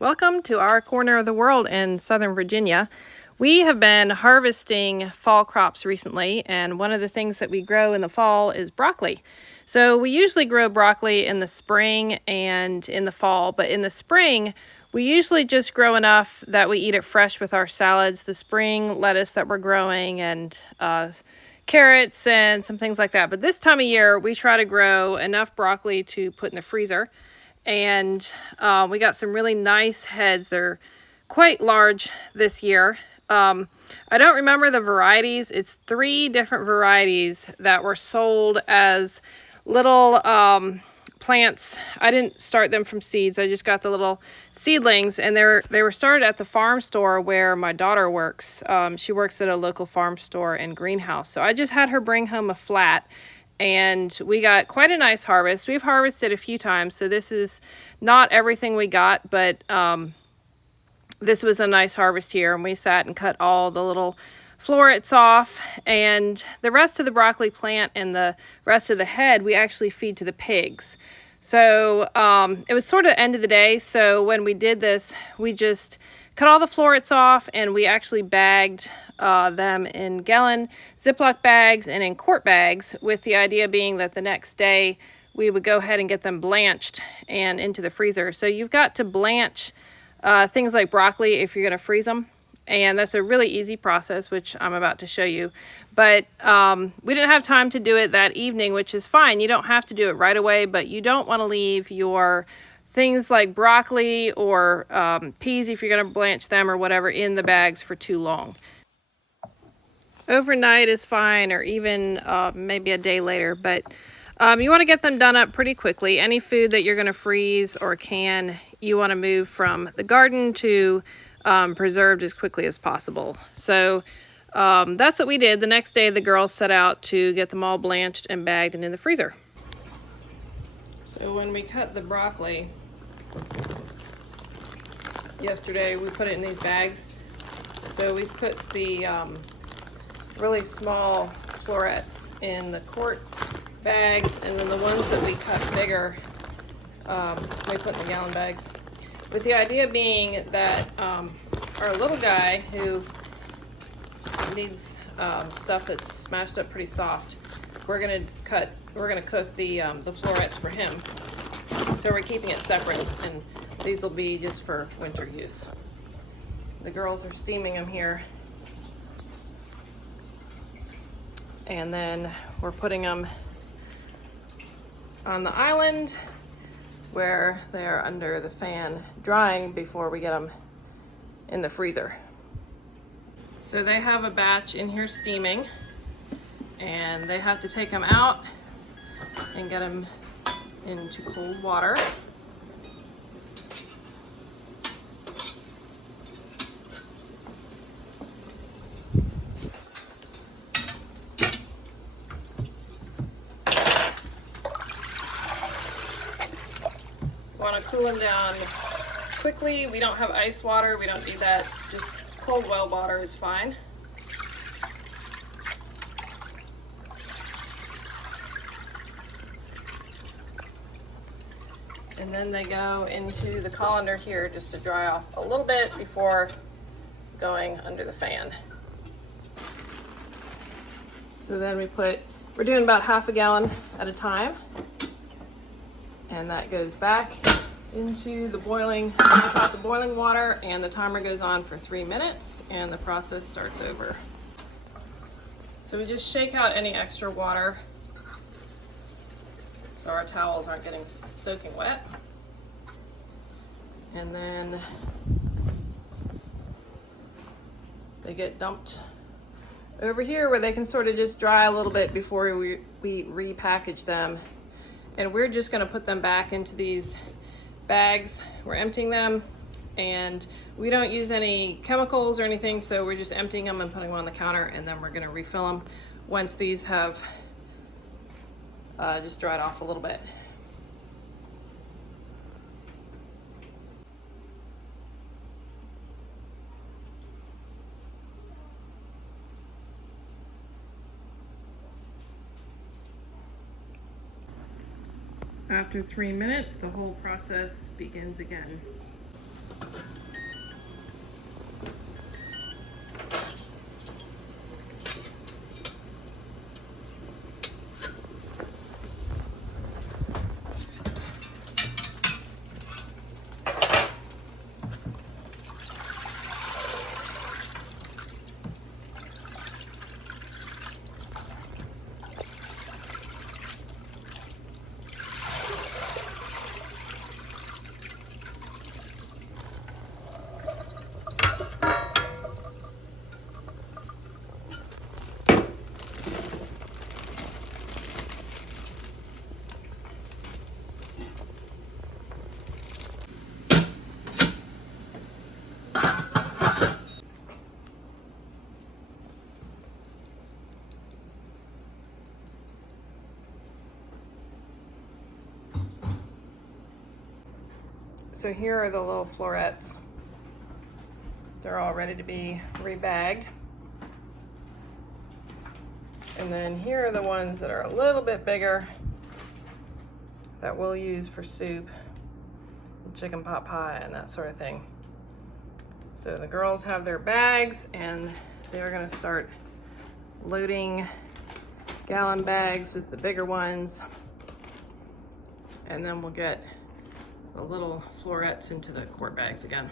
Welcome to our corner of the world in Southern Virginia. We have been harvesting fall crops recently, and one of the things that we grow in the fall is broccoli. So we usually grow broccoli in the spring and in the fall, but in the spring, we usually just grow enough that we eat it fresh with our salads, the spring lettuce that we're growing, and carrots and some things like that. But this time of year, we try to grow enough broccoli to put in the freezer. And we got some really nice heads. They're quite large this year. I don't remember the varieties. It's 3 different varieties that were sold as little plants. I didn't start them from seeds. I just got the little seedlings, and they were started at the farm store where my daughter works. She works at a local farm store and greenhouse. So I just had her bring home a flat, and we got quite a nice harvest. We've harvested a few times, so this is not everything we got, but this was a nice harvest here, and we sat and cut all the little florets off, and the rest of the broccoli plant and the rest of the head we actually feed to the pigs. So it was sort of the end of the day, so when we did this, we just cut all the florets off, and we actually bagged them in gallon Ziploc bags and in quart bags, with the idea being that the next day we would go ahead and get them blanched and into the freezer. So you've got to blanch things like broccoli if you're going to freeze them, and that's a really easy process, which I'm about to show you. But we didn't have time to do it that evening, which is fine. You don't have to do it right away, but you don't want to leave your things like broccoli or peas, if you're going to blanch them or whatever, in the bags for too long. Overnight is fine, or even maybe a day later, but you want to get them done up pretty quickly. Any food that you're going to freeze or can, you want to move from the garden to preserved as quickly as possible. So that's what we did. The next day, the girls set out to get them all blanched and bagged and in the freezer. So when we cut the broccoli yesterday, we put it in these bags. So we put the really small florets in the quart bags, and then the ones that we cut bigger, we put in the gallon bags. With the idea being that our little guy, who needs stuff that's smashed up pretty soft, we're gonna cook the florets for him. So we're keeping it separate, and these will be just for winter use. The girls are steaming them here, and then we're putting them on the island where they're under the fan drying before we get them in the freezer. So they have a batch in here steaming, and they have to take them out and get them into cold water. Want to cool them down quickly. We don't have ice water, we don't need that, just cold well water is fine. And then they go into the colander here just to dry off a little bit before going under the fan. So then we're doing about half a gallon at a time, and that goes back into the boiling water, and the timer goes on for 3 minutes, and the process starts over. So we just shake out any extra water so our towels aren't getting soaking wet. And then they get dumped over here where they can sort of just dry a little bit before we repackage them. And we're just going to put them back into these bags. We're emptying them, and we don't use any chemicals or anything, so we're just emptying them and putting them on the counter, and then we're going to refill them once these have just dried off a little bit. After 3 minutes, the whole process begins again. So here are the little florets. They're all ready to be rebagged. And then here are the ones that are a little bit bigger that we'll use for soup, and chicken pot pie, and that sort of thing. So the girls have their bags and they're gonna start loading gallon bags with the bigger ones. And then we'll get the little florets into the quart bags again.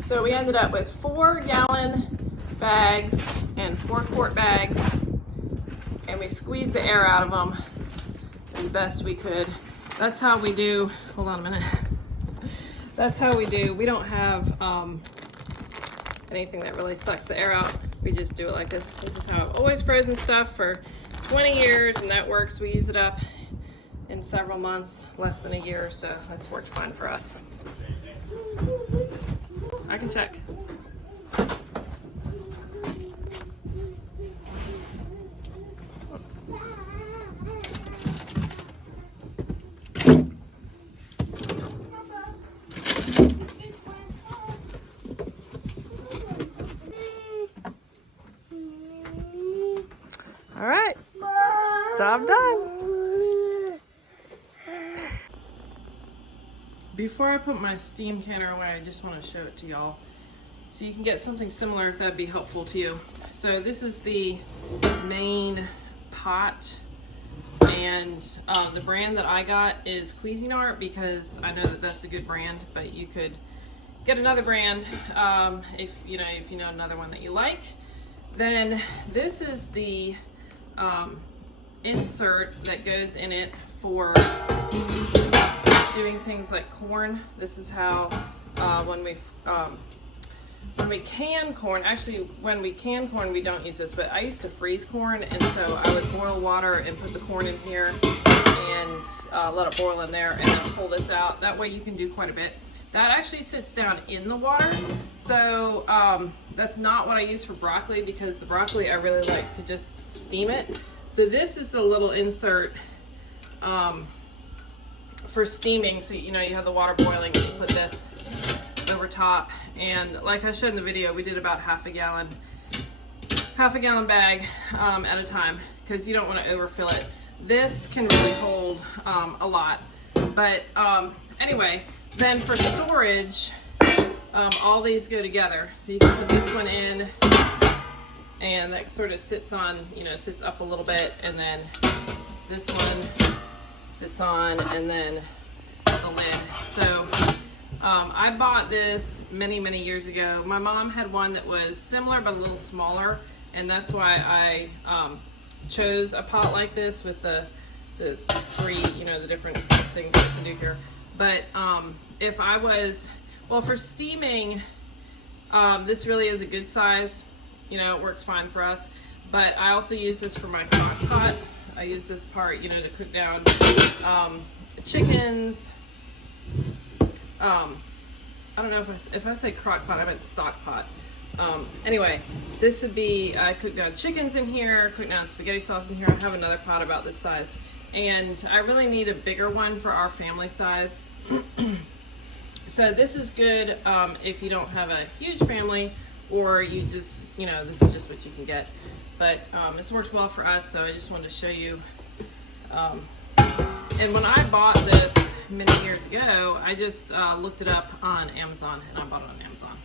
So we ended up with 4-gallon bags and 4-quart bags, and we squeezed the air out of them as best we could. That's how we do, hold on a minute. That's how we do, we don't have anything that really sucks the air out. We just do it like this. This is how I've always frozen stuff for 20 years, and that works. We use it up in several months, less than a year or so. That's worked fine for us. I can check. All right, job done. Before I put my steam canner away, I just want to show it to y'all so you can get something similar if that'd be helpful to you. So this is the main pot, and the brand that I got is Cuisinart because I know that that's a good brand, but you could get another brand if you know another one that you like. Then this is the insert that goes in it for doing things like corn. This is how when we can corn, actually when we can corn we don't use this, but I used to freeze corn, and so I would boil water and put the corn in here and let it boil in there and then pull this out. That way you can do quite a bit. That actually sits down in the water, so that's not what I use for broccoli, because the broccoli I really like to just steam it. So this is the little insert for steaming. So you have the water boiling, you put this over top, and like I showed in the video, we did about half a gallon bag at a time, because you don't want to overfill it. This can really hold a lot, but anyway, then for storage, all these go together. So you can put this one in, and that sort of sits on, sits up a little bit, and then this one sits on, and then the lid. So I bought this many years ago. My mom had one that was similar but a little smaller, and that's why I chose a pot like this with the three, the different things that I can do here. But if I was, for steaming, this really is a good size. It works fine for us. But I also use this for my crock pot. I use this part, to cook down chickens. I don't know if I say crock pot, I meant stock pot. Anyway, this would be, I cook down chickens in here, cook down spaghetti sauce in here. I have another pot about this size. And I really need a bigger one for our family size. So this is good if you don't have a huge family, or you just, you know, this is just what you can get. But it's worked well for us, so I just wanted to show you. And when I bought this many years ago, I just looked it up on Amazon, and I bought it on Amazon.